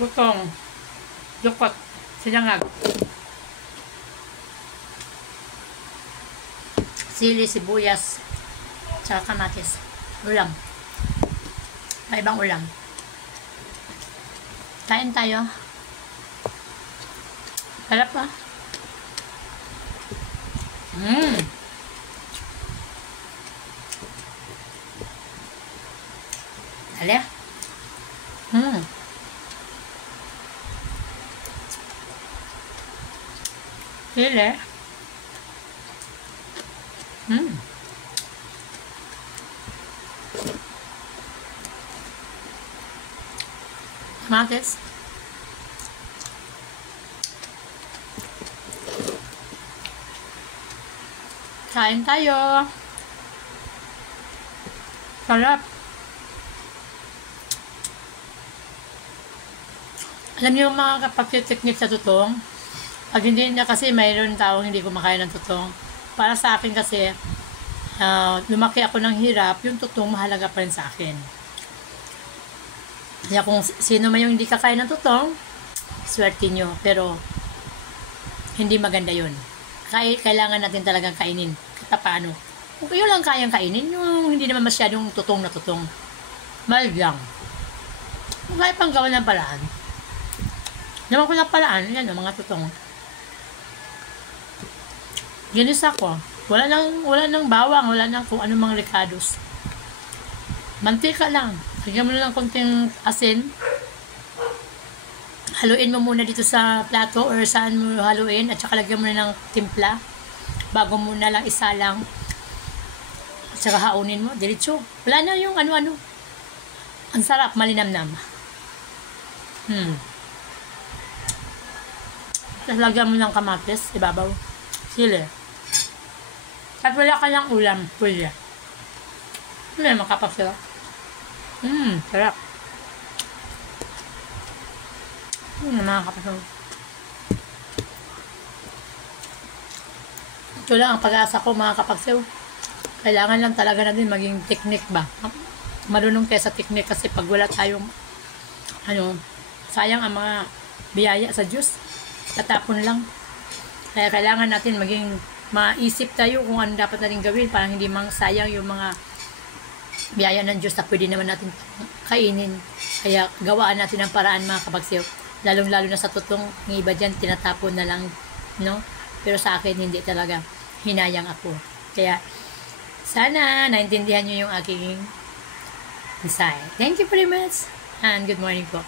Tutong. Jukot. Sinangag. Sili, sibuyas. Tsaka kamatis. Ulam. May ibang ulam. Kain tayo. Sarap pa. Dali. Sili. Kamatis. Kain tayo. Sarap. Alam niyo mga kapag-technique sa tutong, pag hindi na kasi mayroon taong hindi kumakain ng tutong. Para sa akin kasi, lumaki ako ng hirap, yung tutong mahalaga pa rin sa akin. Kaya kung sino man yung hindi kakain ng tutong, swerte nyo. Pero, hindi maganda yun. Kailangan natin talagang kainin. Kahit paano. Kung kayo lang kayang kainin, yung hindi naman masyadong tutong na tutong. Mild lang. Kung kaya pang gawa ng paraan. Naman ko ng paraan, yan o, mga tutong. Ginisa ko. Wala nang bawang, wala nang kung anumang ricados. Mantika lang. Lagyan mo na ng konting asin. Haluin mo muna dito sa plato or saan mo haluin at saka lagyan mo na ng timpla bago mo na lang isalang at saka haunin mo, diretso. Wala na yung ano-ano. Ang sarap, malinamnam. Tapos lagyan mo ng kamatis, ibabaw. Sili. At wala ka lang ulam, pwede. May makapak sila. Sarap. Mga kapatid. Ito lang ang pag-asa ko mga kapagsiw. Kailangan lang talaga natin maging technique ba. Marunong kayo sa technique kasi pag wala tayong sayang ang mga biyaya sa Diyos. Tatapon lang. Kaya kailangan natin maging maisip tayo kung ano dapat natin gawin para hindi mang sayang yung mga biyaya ng Diyos na pwede naman natin kainin. Kaya gawaan natin ang paraan mga kapagsiw. Lalong-lalo na sa tutong, ng iba dyan, tinatapon na lang, no? Pero sa akin, hindi talaga. Hinayang ako. Kaya, sana naintindihan nyo yung aking insight. Thank you very much, and good morning po.